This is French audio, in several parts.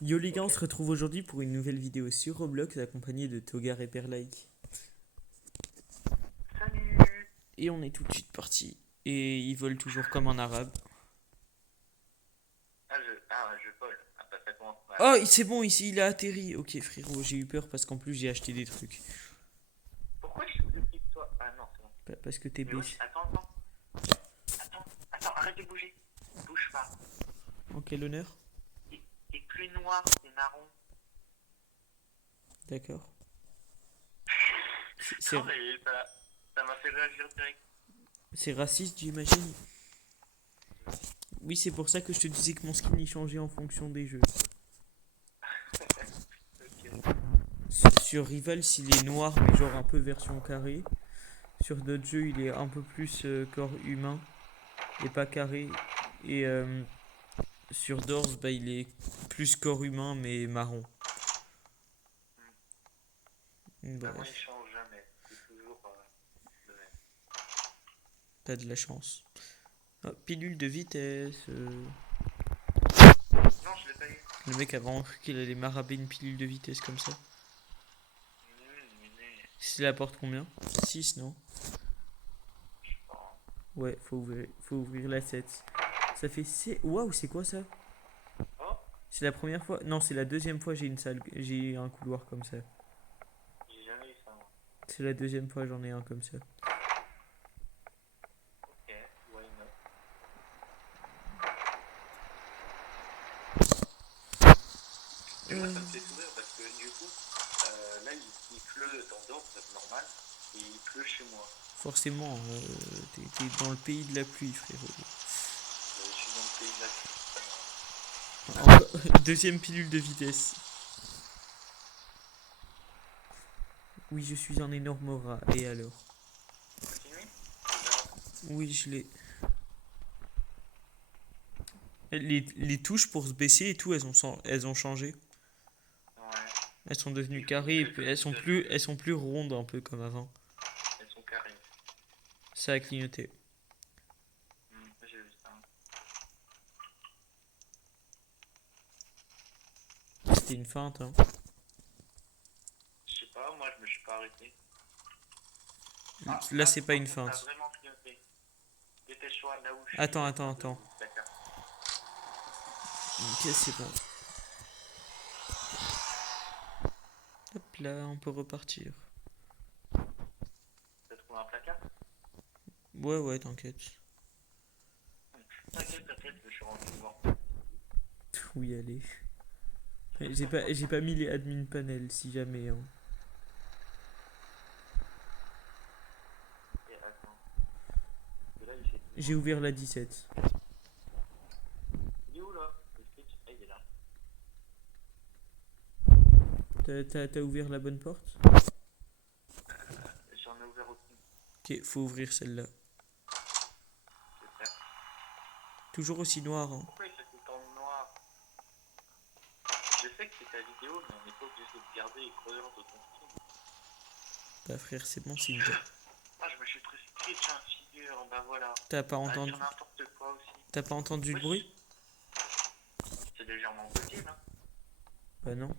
Yo les gars, on Ok. se retrouve aujourd'hui pour une nouvelle vidéo sur Roblox accompagnée de Togar et Perlike. Salut. Et on est tout de suite parti. Et ils volent toujours comme en arabe. Je vole. Ah bah ça commence mal. Oh, c'est bon, ici il a atterri. Ok frérot, j'ai eu peur parce qu'en plus j'ai acheté des trucs. Pourquoi je suis plus petit que toi? Ah non, c'est bon. Parce que t'es Mais wesh, baissé. attends, arrête de bouger. Bouge pas. En quel honneur? T'es plus noir, c'est marron. D'accord. C'est Non mais ça m'a fait réagir direct. c'est raciste, j'imagine. Oui, c'est pour ça que je te disais que mon skin y changeait en fonction des jeux. Ok. Sur Rival, s'il est noir, mais genre un peu version carré. Sur d'autres jeux, il est un peu plus corps humain et pas carré. Et sur Doors, bah, il est plus corps humain mais marron. Bah moi il Bref, change jamais. C'est toujours le même. t'as de la chance. Ah, pilule de vitesse. Non, je l'ai pas eu. Le mec a vraiment cru qu'il allait maraber une pilule de vitesse comme ça. Mais, C'est la porte combien? 6 non? je sais pas. Ouais, faut ouvrir la 7. Ça fait C. Waouh, c'est quoi ça? Oh, C'est la première fois? Non, c'est la deuxième fois que j'ai un couloir comme ça. j'ai jamais eu ça moi. C'est la deuxième fois que j'en ai un comme ça. Ok, why not? Et moi ça me fait sourire parce que du coup, là il pleut dans Dorp, c'est normal, et il pleut chez moi. Forcément, t'es dans le pays de la pluie, frérot. Je suis dans le pays de la pluie. Deuxième pilule de vitesse. Oui, je suis un énorme rat. Et alors? Continue, on verra. Oui, je l'ai. Les touches pour se baisser et tout, elles ont changé. Ouais, Elles sont devenues il faut carrées et que puis je vous ajoute. elles sont plus rondes un peu comme avant. Elles sont carrées. Ça a clignoté. J'ai vu ça. C'était une feinte, hein. Je sais pas, moi je me suis pas arrêté. Ah, Là, là c'est pas par une contre ça a feinte. vraiment clignoté. Dépêche-toi là où je suis Attends, en attends, train attends. de la carte. Ok, c'est bon. Hop là, on peut repartir. T'as trouvé un placard? Ouais, ouais, t'inquiète. T'inquiète, je suis rendu devant. Oui, allez. J'ai pas mis les admin panels si jamais, hein. Et attends, parce que là il fait tout J'ai noir. ouvert la 17. Il est où là? Le Switch? Ah, il est là. T'as ouvert la bonne porte? J'en ai ouvert aucune. Ok, faut ouvrir celle-là. Je vais faire. Toujours aussi noir, hein. Pourquoi il fait tout le temps noir? Je sais que c'est ta vidéo, mais on n'est pas obligé de te garder les couleurs de ton film. Bah frère, c'est bon signe. Ah, je me suis truqué, tiens, figure, bah voilà. T'as pas À entendu, dire n'importe quoi aussi. t'as pas entendu le bruit? Wesh, c'est légèrement bugué là. Bah non.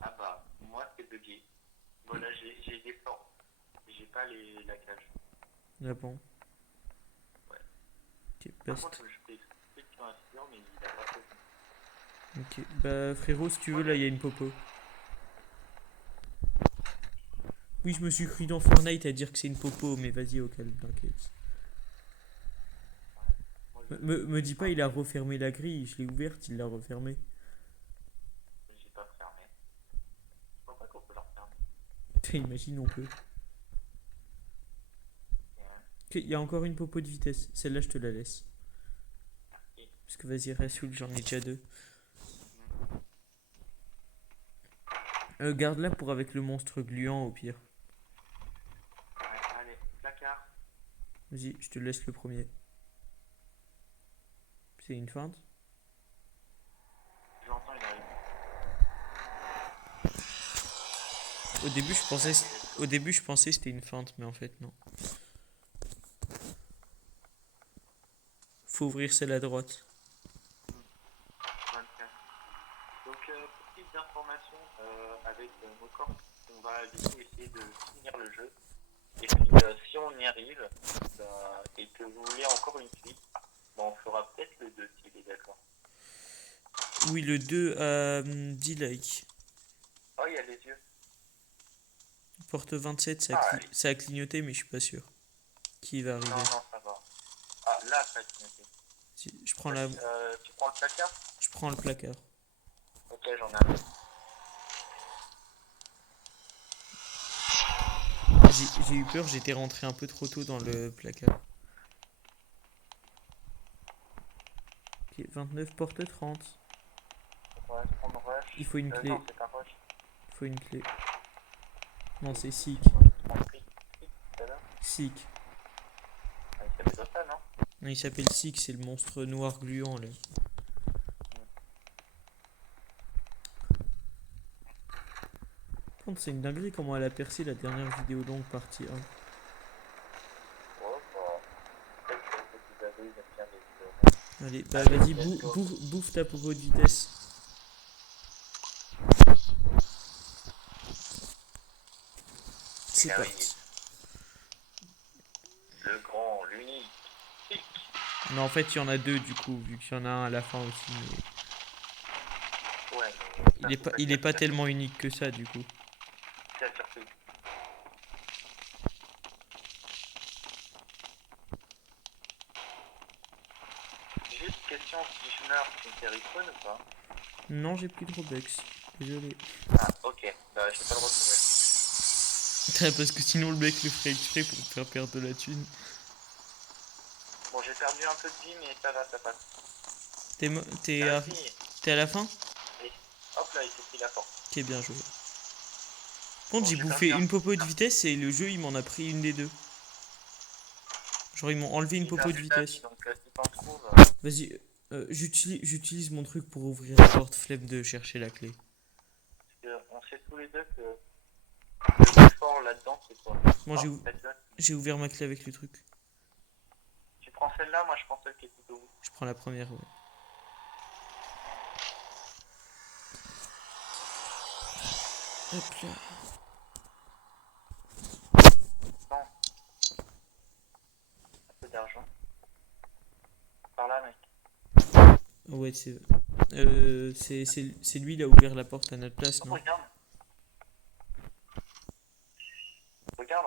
Ah bah, moi c'est bugué. Voilà, j'ai des formes. J'ai pas la cage. Ah bon. Ouais. Ok, Par bast. contre, je peux expliquer sur un figure, mais il a pas fait. Ok, bah frérot, si tu veux, là il y a une popo. Oui, je me suis cru dans Fortnite à dire que c'est une popo, mais vas-y, au calme, t'inquiète. Ouais. Moi, Me dis pas, enfin, il a refermé la grille, je l'ai ouverte, il l'a refermée. j'ai pas fermé. Je crois pas qu'on peut la refermer. Imagine, on peut. Ok, il y a encore une popo de vitesse, celle-là je te la laisse. Et, Parce que vas-y, Rasoul, j'en ai déjà deux. Garde-la pour avec le monstre gluant au pire. ouais, allez, placard. Vas-y, je te laisse le premier. C'est une feinte. Je l'entends, il arrive. Au début, je pensais, Allez, let's go. au début, je pensais que c'était une feinte, mais en fait, non. Faut ouvrir celle à droite. 24. avec Mocor. On va du coup essayer de finir le jeu. Et puis si on y arrive, et que vous voulez encore une suite, on fera peut-être le 2 s'il est d'accord. Oui, le 2 à 10 likes. Oh, il y a les yeux. Porte 27, Ah, ça a clignoté, mais je suis pas sûr qui va arriver. non, ça va. Ah, là, ça a clignoté. Je prends la... Tu prends le placard? Je prends le placard. Ok, j'en ai un. J'ai eu peur, j'étais rentré un peu trop tôt dans le placard. Ok, 29, porte 30. On va prendre rush. Il faut une clé. Non, c'est pas rush. Il faut une clé. Non, c'est Sick. On prend fric, tout à l'heure. Sick. Ah, il s'appelle ça, non? Non, il s'appelle Sick, c'est le monstre noir gluant là. Par contre, c'est une dinguerie comment elle a percé la dernière vidéo longue partie 1. Oh, bah. Peut-être que vous avez bien les Allez, bah Allez, vas-y, let's go. bouffe ta popo de vitesse. C'est Ah oui. parti. Le grand, l'unique. Non, en fait, il y en a deux du coup, vu qu'il y en a un à la fin aussi. Mais Ouais, il est pas tellement unique que ça du coup. C'est la surprise. Juste question, si je meurs, tu me fais respawn ou pas? Non, j'ai plus de Robux. Désolé. Ah, ok. Bah, j'ai pas le droit de mourir. Parce que sinon le mec le ferait exprès pour me faire perdre de la thune. Bon, j'ai perdu un peu de vie, mais ça va, ça passe. T'es Ah, à... si. t'es à la fin? Et hop là, il s'est pris la porte. Ok, bien joué. Par contre, Bon, j'ai j'ai bouffé perdu un. une popo de vitesse et le jeu il m'en a pris une des deux. Genre, ils m'ont enlevé une J'ai popo de perdu ta vie, vitesse. donc si t'en trouves. Vas-y, j'utilise mon truc pour ouvrir la porte. Flemme de chercher la clé. On sait tous les deux que le plus fort là-dedans, c'est toi. Moi, Oh, faites-le. j'ai ouvert ma clé avec le truc. Tu prends celle-là, moi je prends celle qui est tout au bout. Je prends la première, ouais. Hop là. Non. Un peu d'argent. Par là, mec. Ouais, c'est lui, il a ouvert la porte à notre place, Oh, non? regarde.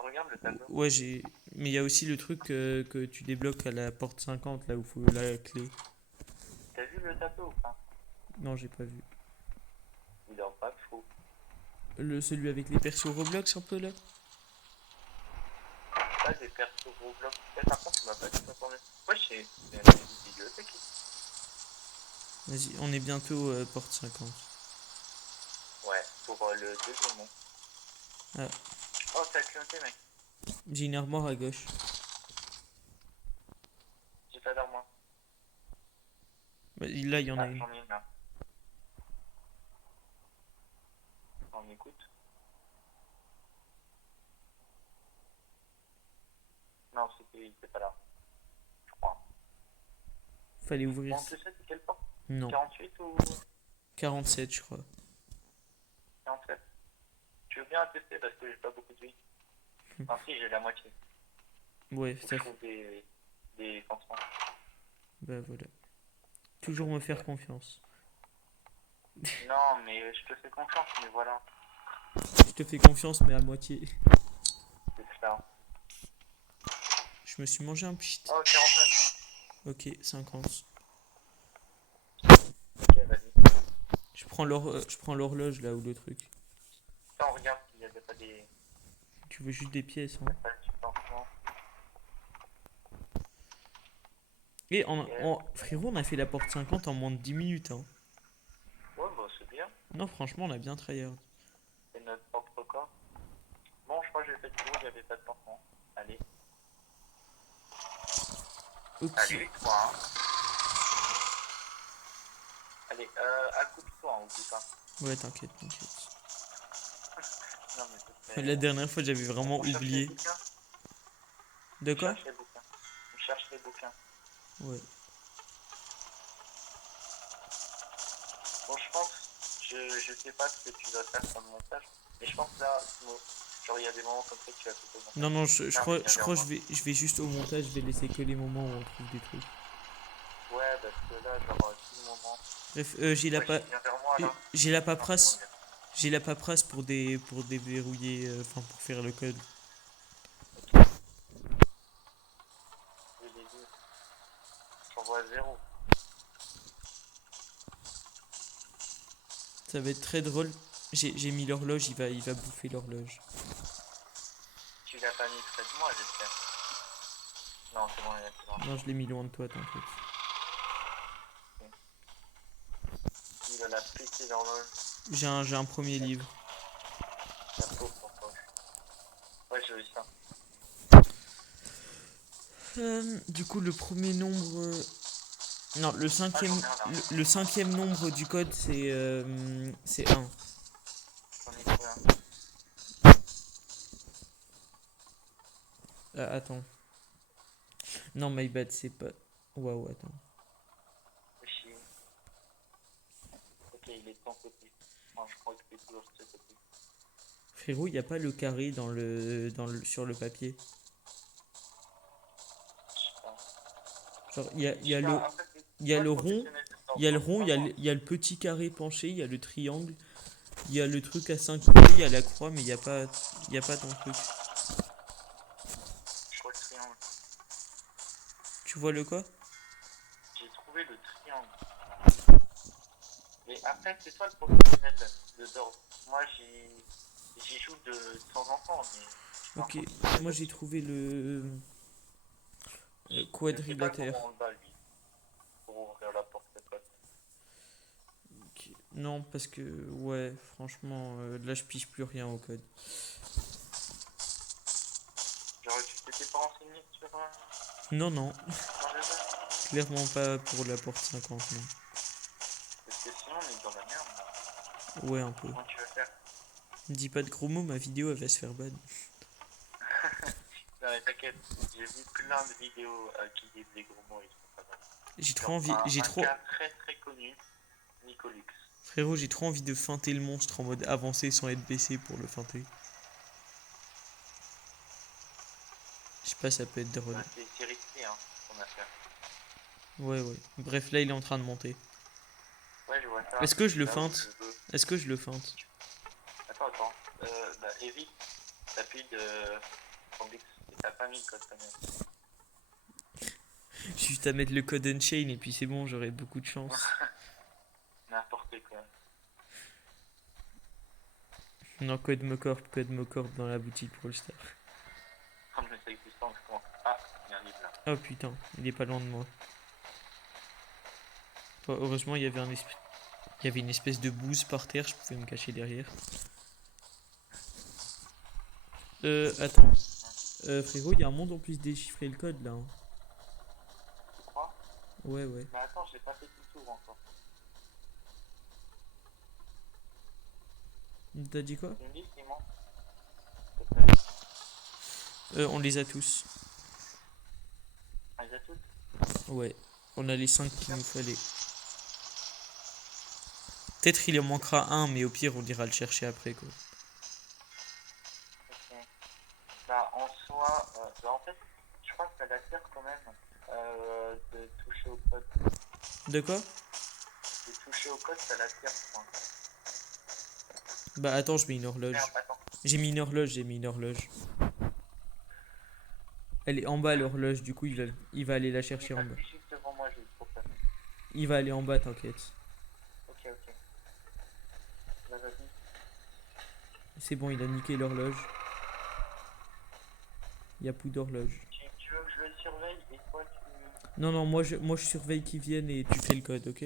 Regarde le tableau. Ouais, mais il y a aussi le truc que tu débloques à la porte 50, là où faut la clé. T'as vu le tableau ou pas? Non, j'ai pas vu. Il est en pas faux. Celui avec les persos Roblox un peu là? Pas des persos Roblox. Par contre, tu m'as pas dit ton. Ouais, c'est une bibliothèque. Vas-y, on est bientôt porte 50. Ouais, pour le deuxième monde. Ah, Oh, t'as clignoté, mec. j'ai une armoire à gauche. J'ai pas d'armoire. Bah, là, il y en a Ah, une. j'en ai une là. On écoute. Non, c'était pas là. Je crois. Fallait ouvrir. Bon, tu sais, c'est quelle porte? Non, 48 ou 47, je crois. 47? Tu veux bien tester parce que j'ai pas beaucoup de vie. Enfin, si, j'ai la moitié. Ouais, Faut que ça je trouve des pansements. Bah voilà. Toujours me faire confiance. Non, mais je te fais confiance, mais voilà. Je te fais confiance, mais à moitié. C'est ça. Je me suis mangé un pchit. Oh, 49. Ok, 50. Ok, vas-y. Je prends l'horloge là ou le truc. Attends, regarde s'il y avait pas des. Tu veux juste des pièces, hein. Pas de pansement. Et frérot, on a fait la porte 50 en moins de 10 minutes, hein. Ouais, bah c'est bien. Non, franchement, on a bien tryhard. C'est notre propre corps. Bon, je crois que j'ai fait le tour, il n'y avait pas de pansement. Allez. Ok. Allez, toi, hein. Allez, accoupe-toi, hein, oublie pas. Ouais, t'inquiète, t'inquiète. Non, mais ça fait. La dernière fois, j'avais vraiment On cherche les oublié. bouquins. De On quoi? cherche les bouquins. On cherche les bouquins. Ouais. Bon, je je sais pas ce que tu vas faire comme montage, mais je pense que là, genre il y a des moments comme ça que tu vas plutôt monter. Non, non, je Ah, crois, mais je crois que vers moi. je vais juste au montage, je vais laisser que les moments où on trouve des trucs. Ouais, parce que là, genre, tout le moment. Bref, Ouais, je viens vers moi là. j'ai la Non, c'est bon, paperasse. regarde. J'ai la paperasse pour déverrouiller, enfin pour faire le code. Ok, je l'ai vu. J'en vois zéro. Ça va être très drôle. J'ai mis l'horloge, il va bouffer l'horloge. Tu l'as pas mis près de moi, j'espère. Non, c'est bon, c'est bon. Non, je l'ai mis loin de toi, t'inquiète. Il va la péter l'horloge. J'ai un premier livre. La pauvre pour poche. Ouais, j'ai vu ça. Du coup, le premier nombre. Non, Ah, j'en ai un là. le cinquième nombre du code, c'est 1. J'en ai trouvé un. Ah, attends. Non, my bad, c'est pas. Waouh, attends. Chier. Ok, il est de ton côté. Enfin, je crois que c'est toujours de ce côté. Frérot, il n'y a pas le carré sur le papier. Je sais pas. Genre, Je suis un peu il y a pas le rond, professionnel de ça, il y a le enfin, rond, pas moi. il y a le petit carré penché, il y a le triangle, il y a le truc à 5 côtés, il y a la croix, mais il y a pas ton truc. Je vois le triangle. Tu vois le quoi? J'ai trouvé le triangle. Mais après, c'est toi le professionnel de d'ordre. Moi, j'y joue de temps en temps, mais je suis pas un Ok, professionnel moi j'ai là-dessus. trouvé le Je sais pas quadrilatère. comment on le bat, lui, pour ouvrir la porte de code. Ok. Non, parce que, ouais, franchement, là je pige plus rien au code. Genre, tu t'étais pas renseigné sur Non, non, dans le jeu? clairement pas pour la porte 50, non. Parce que sinon, on est dans la merde, là. Ouais, un peu. Comment tu vas faire? Me dis pas de gros mots, ma vidéo elle va se faire ban. Non, mais t'inquiète, j'ai vu plein de vidéos qui disent des gros mots, ils sont pas mal. J'ai trop Genre, envie, un gars très très connu, Nicolux. frérot, j'ai trop envie de feinter le monstre en mode avancé sans être baissé pour le feinter. Je sais pas, ça peut être drôle. Bah, c'est risqué, hein, ton affaire. Ouais, ouais. Bref, là il est en train de monter. Ouais, je vois ça. Est-ce que je le Là où feinte? je veux. Est-ce que je le feinte? Attends. Bah, évite. T'appuies de ton X. Et t'as pas mis le code quand même. Juste à mettre le code Unchain et puis c'est bon, j'aurai beaucoup de chance. N'importe quoi. Non, code Mocorp dans la boutique pour le star. Comme je sais plus je commence. Ah, il y a un livre là. Oh putain, il est pas loin de moi. Bon, heureusement, il y avait une espèce de bouse par terre, je pouvais me cacher derrière. Attends. Frérot, il y a un monde en plus déchiffrer le code là, hein. Tu crois? Ouais, ouais. Mais attends, j'ai pas fait tout le tour encore. T'as dit quoi? Tu me dis ce qui manque? On les a tous. Ah, il y a toutes? Ouais. On a les 5 qu'il nous fallait. Peut-être il en manquera un, mais au pire, on ira le chercher après, quoi. Ok. Bah, en soi, bah, en fait, je crois que ça l'attire quand même de toucher au code. De quoi? De toucher au code, ça l'attire, je crois. Bah attends, je mets une Merde, horloge. attends. J'ai mis une horloge. Elle est en bas, l'horloge, du coup, il va aller la Il est chercher en bas. passé juste devant moi, juste pour ça. Il va aller en bas, t'inquiète. Ok. Bah, vas-y. C'est bon, il a niqué l'horloge. Il y a plus d'horloge. Tu veux que je le surveille et toi tu. Non, non, moi je surveille qu'ils viennent et tu fais le code, ok?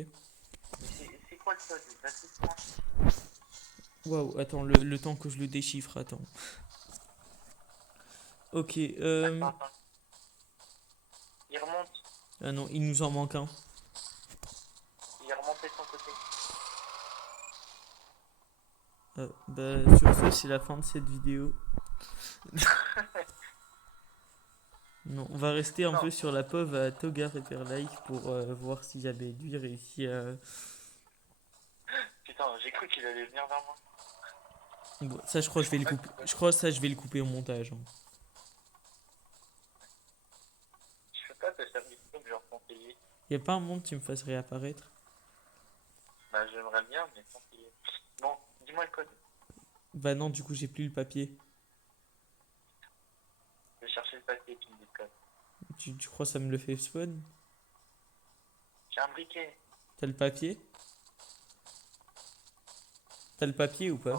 C'est quoi le code? Vas-y, moi. Waouh, attends, le temps que je le déchiffre, attends. Ok, Attends. Il remonte. ah non, il nous en manque un. Il est remonté de son côté. Bah, sur ce, c'est la fin de cette vidéo. Non, on va rester un Non, peu sur la POV à Togar et faire like pour voir si jamais lui réussit à. putain, putain, j'ai cru qu'il allait venir vers moi. Bon, ça, je crois que je vais le couper. Je crois que ça, je vais le couper au montage, hein. Je peux pas te faire des trucs genre conseiller. Y a pas un monde qui me fasse réapparaître? Bah j'aimerais bien, mais conseiller. Bon, dis-moi le code. Bah non, du coup, j'ai plus le papier. Je vais chercher le papier qui me dit le code. Tu crois que ça me le fait spawn? J'ai un briquet. T'as le papier? T'as le papier ou pas?